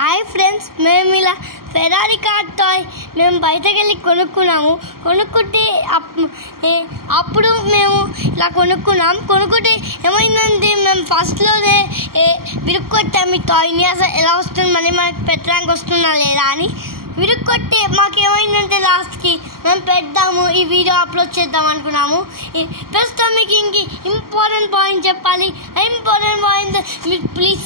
Hi friends, మేము ఇలా Ferrari car toy మేము బయటకు వెళ్ళి కొనుక్కుంటే అప్పుడు మేము ఇలా కొనుక్కుంటే ఏమైందంటే మేము ఫస్ట్లోనే విరుక్కొట్టాము ఈ టాయ్ని. అసలు ఎలా వస్తుంది, మళ్ళీ మనకి పెట్టడానికి వస్తుందా లేదా అని విరుక్కొట్టి మాకేమైందంటే లాస్ట్కి మేము పెడదాము, ఈ వీడియో అప్లోడ్ చేద్దాం అనుకున్నాము. ప్రస్తుతం మీకు ఇంక ఇంపార్టెంట్ పాయింట్ చెప్పాలి. ఇంపార్టెంట్ పాయింట్ మీరు ప్లీజ్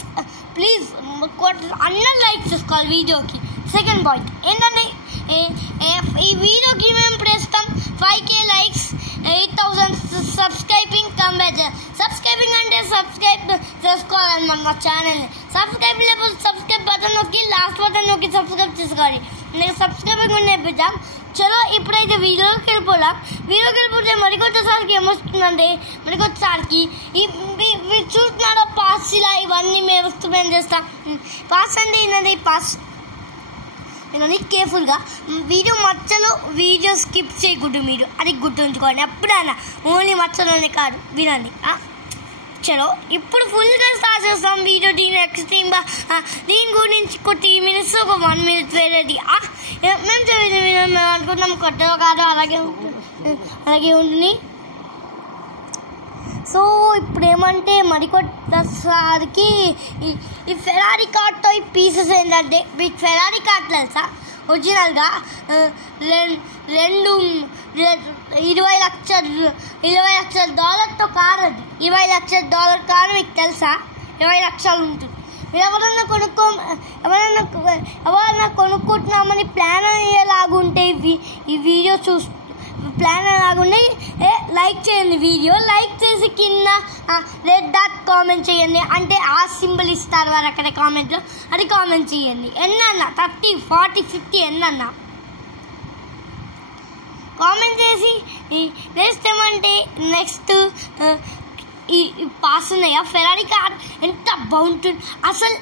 అన్న లైక్ చేసుకోవాలి వీడియోకి. సెకండ్ పాయింట్ ఏంటంటే ఈ వీడియోకి మేము ప్రస్తుతం 5K లైక్స్, 8,000 సబ్స్క్రైబింగ్ సబ్స్క్రైబింగ్ అంటే సబ్స్క్రైబ్ చేసుకోవాలన్నమాట మా ఛానల్ని. సబ్స్క్రైబ్ లేకపోతే సబ్స్క్రైబ్ బటన్ నొక్కి లాస్ట్ బటన్ నొక్కి సబ్స్క్రైబ్ చేసుకోవాలి. నేను సబ్స్క్రైబింగ్ నేర్పిద్దాం. చలో ఇప్పుడైతే వీడియోకి వెళ్ళిపోతే మరికొంతసారికి ఏమొస్తుందంటే మరికొంతసారికి మీరు చూస్తున్నారో పాస్ ఇలా ఇవన్నీ మేము ఎక్స్ప్లెయిన్ చేస్తాం. పాస్ అంటే ఏంటంటే పాస్ నేను కేర్ఫుల్గా వీడియో మధ్యలో వీడియో స్కిప్ చేయకూడదు, మీరు అది గుర్తుంచుకోండి. ఎప్పుడైనా ఓన్లీ మధ్యలోనే కాదు, వినండి. చలో ఇప్పుడు ఫుల్గా స్టార్ట్ చేస్తాం వీడియో. దీని గురించి ఒక 3 minutes ఒక 1 minute వేరేది మేము అనుకుంటాం కొత్తగా కాదు, అలాగే ఉంటుంది. సో ఇప్పుడు ఏమంటే మరికొట్టసారికి ఈ ఫెరారీ కార్ టాయ్ పీసెస్ ఏంటంటే మీకు ఫెరారీ కార్ తెలుసా? ఒరిజినల్గా 20 లక్షల డాలర్తో కార్, అది $20 లక్షల కారు మీకు తెలుసా? 20 లక్షలు ఉంటుంది. మీరు ఎవరన్నా కొనుక్కుంటున్నామని ప్లాన్ అయ్యేలాగుంటే ఈ వీడియో ప్లాన్ అలాగుండి లైక్ చేయండి. వీడియో లైక్ చేసి కింద రెడ్ డాట్ కామెంట్ చేయండి. అంటే ఆ సింబల్ ఇస్తారు వారు అక్కడ కామెంట్లో, అది కామెంట్ చేయండి. ఎన్నన్నా 30, 40, 50 ఎన్నన్నా కామెంట్ చేసి నెక్స్ట్ ఏమంటే నెక్స్ట్ ఈ పాస్ ఉన్నాయా ఫెరారీ కార్ ఎంత బాగుంటుంది అసలు.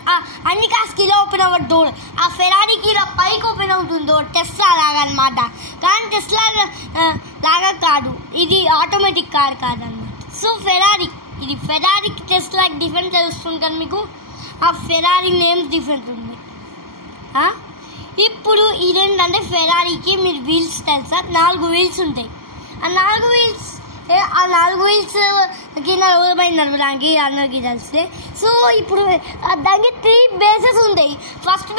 అన్ని కార్స్కి ఇలా ఓపెన్ అవ్వదు డోర్, ఆ ఫెరారీకి ఇలా పైకి ఓపెన్ అవుతుంది డోర్, టెస్లా లాగా అనమాట. కానీ టెస్లా లాగా కాదు, ఇది ఆటోమేటిక్ కార్ కాదనమాట. సో ఫెరారీకి టెస్లాకి డిఫరెంట్ తెలుస్తుంది కానీ మీకు ఆ ఫెరారీ నేమ్ డిఫరెంట్ ఉంది. ఇప్పుడు ఇదేంటంటే ఫెరారీకి మీరు వీల్స్ తెలుసా? 4 వీల్స్ ఉంటాయి. ఆ 4 వీల్స్ కింద రోజుపైన నడవడానికి అందరికీ తెలిస్తే. సో ఇప్పుడు దానికి 3 బేసెస్ ఉంటాయి. ఫస్ట్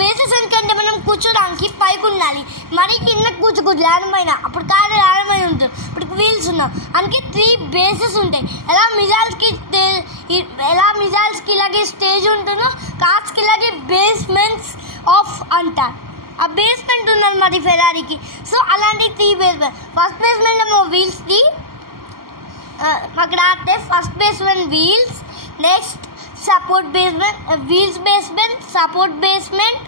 బేసెస్ ఎందుకంటే మనం కూర్చోడానికి పైకి ఉండాలి, మరి కింద కూర్చోకూడదు ల్యాండ్మైనా, అప్పుడు కాదు ల్యాండ్మైన్ ఉంటుంది. ఇప్పుడు వీల్స్ ఉన్నాం, అందుకే 3 బేసెస్ ఉంటాయి. ఎలా మిజైల్స్కి ఇలాగే స్టేజ్ ఉంటుందో కార్స్కి ఇలాగే బేస్మెంట్స్ ఆఫ్ అంటారు. ఆ బేస్మెంట్ ఉందన్నమాట ఫెరారీకి. సో అలాంటి 3 బేస్మెంట్. ఫస్ట్ బేస్మెంట్ ఏమో వీల్స్ది అక్కడ ఆడితే first basement wheels, next support basement, wheels basement, support basement,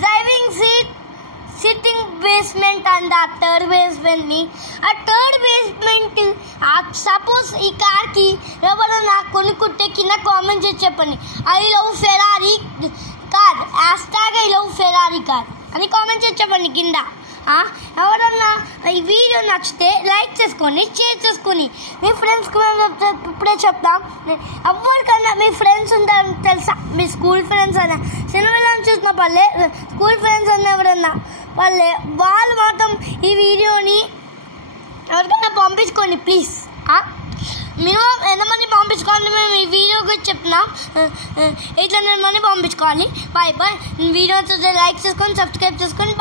driving seat, sitting basement and ఆ థర్డ్ బేస్మెంట్ని. ఆ థర్డ్ బేస్మెంట్ సపోజ్ ఈ కార్కి ఎవరైనా కొనుక్కుంటే కింద కామెంట్ చేసి చెప్పండి, I love Ferrari car, #I love Ferrari car అని కామెంట్ చేసి చెప్పండి కింద. ఎవరన్నా ఈ వీడియో నచ్చితే లైక్ చేసుకొని షేర్ చేసుకొని మీ ఫ్రెండ్స్కి మేము ఇప్పుడే చెప్తాం. ఎవరికన్నా మీ ఫ్రెండ్స్ ఉంటారు తెలుసా? మీ స్కూల్ ఫ్రెండ్స్ అన్నా, సినిమాలను చూసిన వాళ్ళే స్కూల్ ఫ్రెండ్స్ అన్న ఎవరన్నా వాళ్ళు మాత్రం ఈ వీడియోని ఎవరికైనా పంపించుకోండి ప్లీజ్. మినిమం ఎంతమంది పంపించుకోవాలి మేము ఈ వీడియో గురించి చెప్తున్నాం. 800 మంది పంపించుకోవాలి. బాయ్. వీడియో లైక్ చేసుకొని సబ్స్క్రైబ్ చేసుకొని